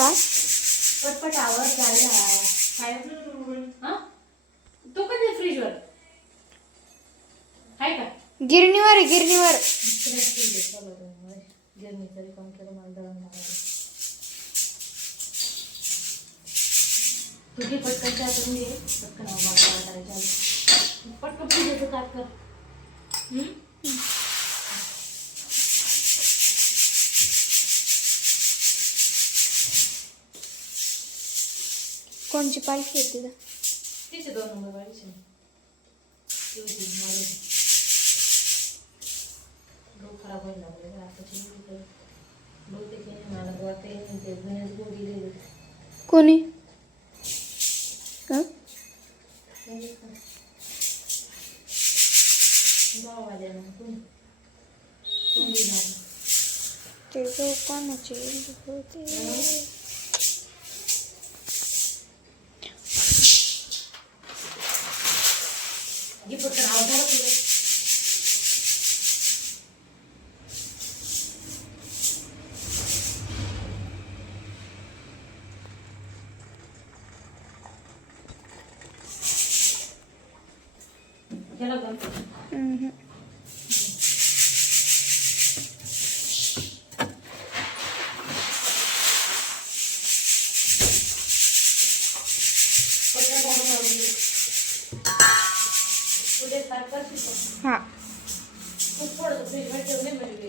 काय पटपट आवर झाला काय हा तो कधी फ्रीजवर आहे का गिरणीवर आहे गिरणीवर. गिरणीचं काम केलं मला दळण लावायचं. तुझी पटकन चहा करून घे पटकन करायच्या पटकन पूजेचं ताट कर. कोणची पालखी आहे तिथं? तिचे 2 नंबर वाढीचे डोक खराब व्हायला लागले आताची बहुतेक मला वाटते ते गणेश गोडी लिहिले कोणी ते कोणाचे होते पटकन आवाज केला बंद. हा थोडं फ्रीजमध्ये ठेवले म्हणजे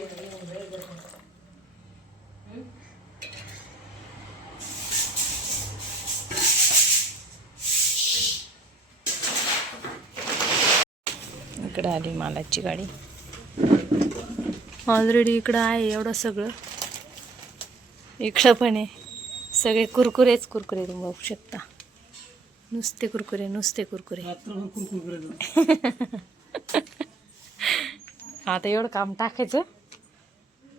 इकडं आली मालाची गाडी ऑलरेडी इकडं आहे एवढं सगळं. इकडं पण आहे सगळे कुरकुरेच कुरकुरे तुम्ही बघू शकता. नुसते कुरकुरे नुसते कुरकुरे. आता एवढं काम टाकायचं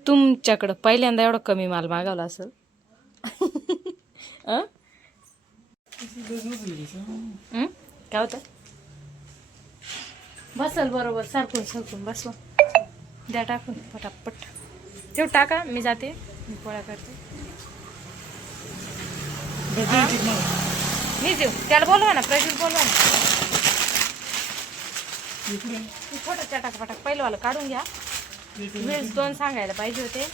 तुमच्याकडं पहिल्यांदा एवढं कमी माल मागवला असेल. काय होतं बसल बरोबर सारखून सारखून बसवा द्या टाकून पटापट तेवढं टाका. मी जाते मी पोळ्या करते. मी देऊ त्याला बोलवा ना प्रज्वल बोलवा ना. छोटं चटाक पटाक पहिलंवाला काढून घ्या. वेळेस 2 सांगायला पाहिजे होते.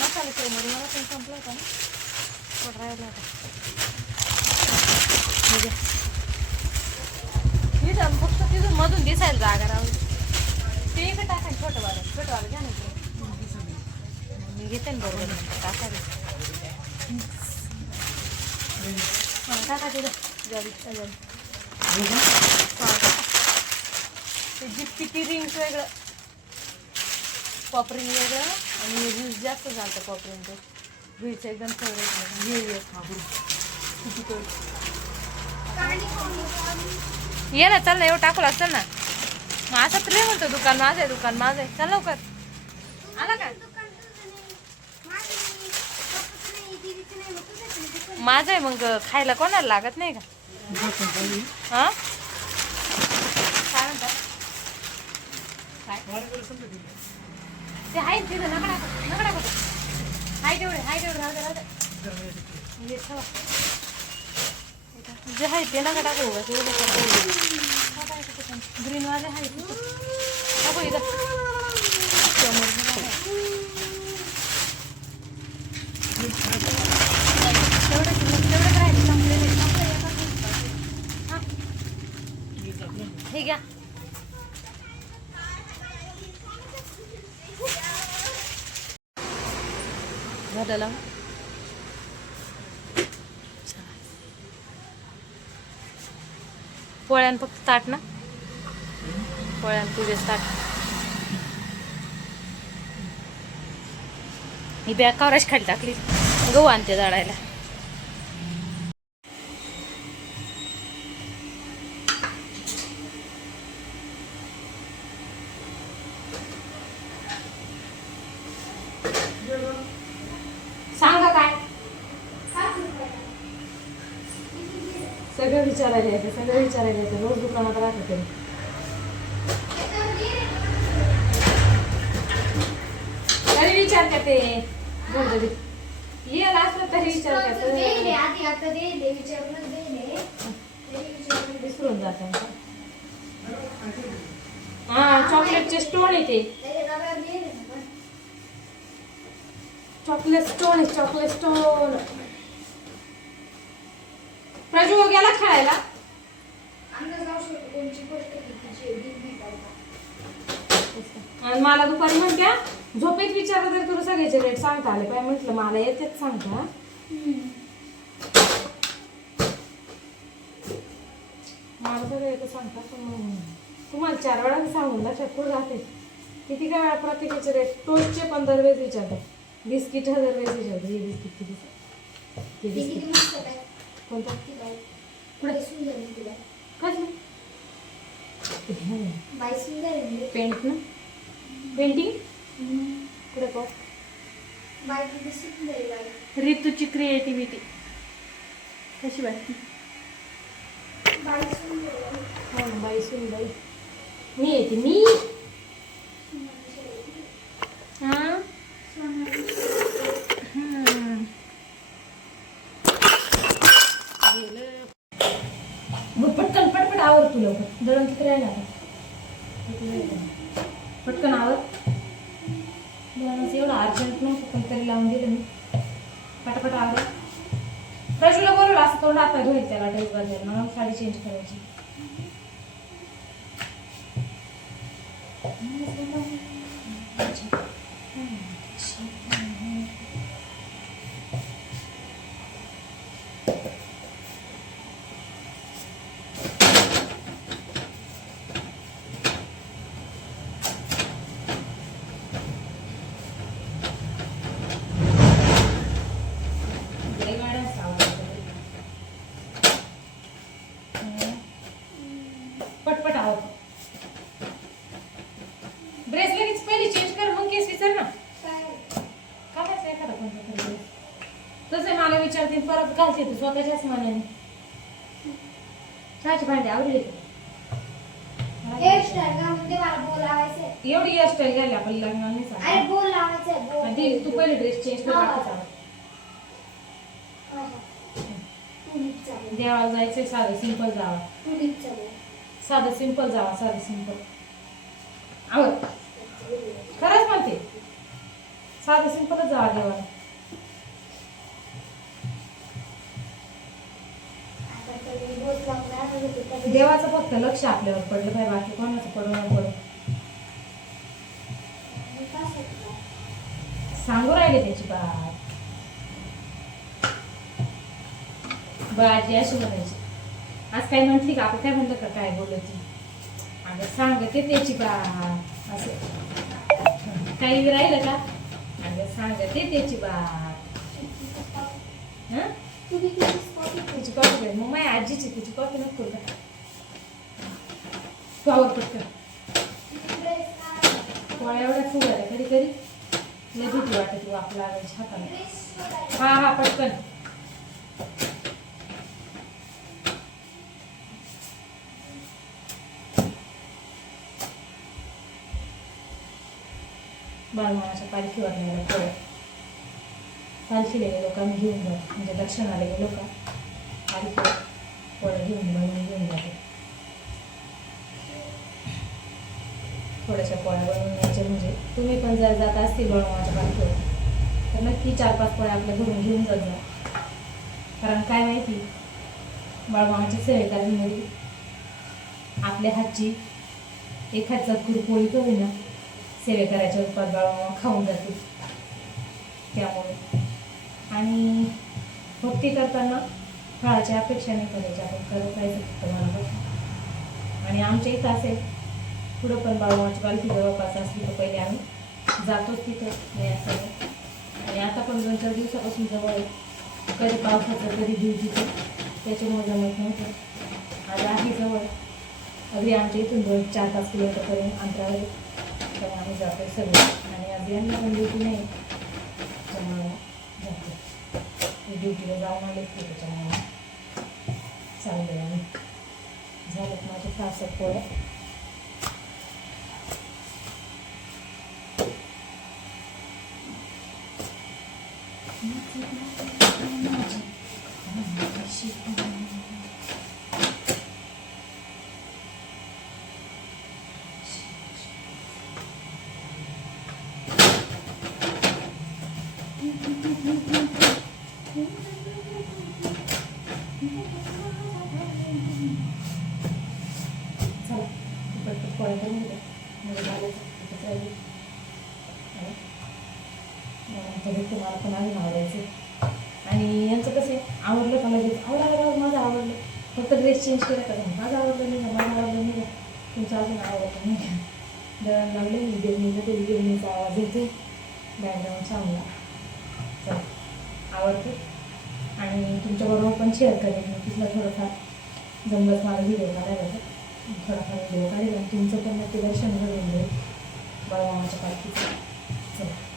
मसाला मध्ये मला पण संपला होता ना थोडं राहिला होता. फक्त तिथून मधून दिसायला जागा राहू ते इकडे टाकायचं छोटंवालं घ्या ना मी घेते ना बरोबर टाकायला टाका तिथं ते जिप्पी रिंग वेगळं पॉपरिंग वेगळं आणि रिंग जास्त चालतं पॉपरिंग ते व्हीचं एकदम फेवरेट ये ना चल ना एवढं टाकू लागतं ना. मग असं तर नाही म्हणतो दुकान माझं आहे दुकान माझं आहे. चल लवकर आला का माझं आहे मग खायला कोणाला लागत नाही का. हा काय म्हणतात ते आहे तिथं नकडा नकडा बघ हाय तेवढे राहते जे आहे ते नका टाकू ग्रीन वाले आहे टाकू इथं तेवढंच राहिले संपलेले हे घ्या. झालं पोळ्यान फक्त ताट ना पोळ्यान तुझेच ताट. ही बॅग कवराच खाली टाकली गहू आणते जाडायला. सांगा काय सगळं विचारायला येतं रोज दुकानात राहतं ते. तरी विचार का ते येईल असलं तरी विचारतात विसरून जातात. हा चॉकलेटचे स्टोन येते. Chocolate stone. प्रजू गेला खेळायला. आणि मला दुपारी म्हणत्या झोपेत विचारलं तरी तुला सगळ्याचे रेट सांगता आले पाहिजे. म्हटलं मला येतेच सांगता. मला सगळं येतं सांगता पण तुम्हाला 4 वेळा सांगून लक्षात पुढे राहते. किती काय वेळा प्रत्येकाचे रेट. टोस्टचे 15 वेळेस विचारतात. बिस्किट 1000 वेळेस विचारतात. हे बिस्किट कोणता पुढे कसं पेंट ना पेंटिंग पुढे पाहू. ऋतूची क्रिएटिव्हिटी कशी वाटते. बाई सुंदर मी येते मी. हा पटकन पटपट आवर तू लवकर. दळण किती राहिला पटकन आवर. दळणाचं एवढं अर्जंट नव्हतं पण तरी लावून दिलं मी. पटापट आवर. प्रजूला बोलवलं असं तोंड आता धुईल त्याला ड्रेस बदलायला. मला साडी चेंज करायची. पटपट आवर. ड्रेस लगेच पहिली चेंज कर मग केस विचार ना. घालायचं एखादा कोणता तरी ड्रेस. तसं मला विचारते परत घालते तू स्वतःच्याच मनाने. चहाची भांडी आवडली एवढी हेअरस्टाईल घाली आपण लग्नाने. तू पहिले ड्रेस चेंज कर. देवाला जायचंय साधं सिंपल जावा. साधं सिंपल जावा. साधं सिंपल आवड. खरंच म्हणते साधं सिंपलच जावा देवाला. देवाचं फक्त लक्ष आपल्यावर पडलं पाहिजे. बाकी कोणाचं पडू पडू सांगू राहिले त्याची बाजी अशी म्हणायची. आज काय म्हटली का आपण काय म्हणलं का काय बोलायची. अगं सांगते त्याची बात असं काही राहिलं का. अगं सांगते त्याची बात. हं तिची कॉफी पाहिजे. मग माझ्या आजीची तिची कॉफी नको का. तू आवड पटकन. पोळ्या एवढ्या फुगायला कधी कधी लय भीती वाटत वाप लागायची हाताला. हा पटकन. बाळमामाच्या पालखीवर नेलं पोळ्या. पालखीला गेलो का मी घेऊन जातो. म्हणजे दर्शनाला गेलो का पालखीवर पोळ्या घेऊन जातो. थोड्याशा पोळ्या बनवून न्यायच्या. म्हणजे तुम्ही पण जर जात असतील बाळमामाच्या पालखीवर तर नक्की 4-5 पोळ्या आपल्या घरून घेऊन जात जा. कारण काय माहिती बाळमामाच्या सेवेकऱ्यांमध्ये आपल्या हातची एखादचा कुरपोळी करू ना सेवेकऱ्याच्या रूपात बाळमामा खाऊन जातील. त्यामुळे आणि भक्ती करताना फळाची अपेक्षा नाही करायची. आपण करत राहायचं फक्त मनापासून. आणि आमच्या इथं असेल पुढं पण बाळमामाची पालखी जवळपास असली तर पहिले आम्ही जातोच तिथं नाही असं. आणि आता पण 2-4 दिवसापासून जवळ आहे. कधी पावसाचं कधी ड्युटीचं त्याच्यामुळे जमत नव्हतं. आज आहे जवळ. अगदी आमच्या इथून 4-5 किलोमीटरपर्यंत अंतरावर तर आम्ही जातो सगळे. आणि आज यांना पण ड्युटी नाही त्याच्यामुळे जातो. ड्युटीला जाऊन आलेच की त्याच्यामुळे चाललं आहे. आम्ही झालं माझे 5-7 पोळ्या. चला पटपट पोळ्या करून घ्या. म्हणजे घालायचं राहिली तुम्हाला पण अजून आवडायचं. आणि यांचं कसं आहे, आवडलं का लगेच आवडायला माझं आवडलं, फक्त ड्रेस चेंज केला का माझं आवडलं नाही का, माझं आवडलं नाही का, तुमचं अजून आवडलं नाही का. दळण लागले मी गिरणीचं, तरी गिरणीचा आवाज येते बॅकग्राऊंड चांगला. चला आवडते आणि तुमच्याबरोबर पण शेअर करेन मी. तिथलं थोडंफार जमलंच मला व्हिडिओ काढायला, थोडाफार व्हिडिओ काढेल आणि तुमचं पण नक्की दर्शन घडून जाईल बाळूमामाच्या पालखीचं. चला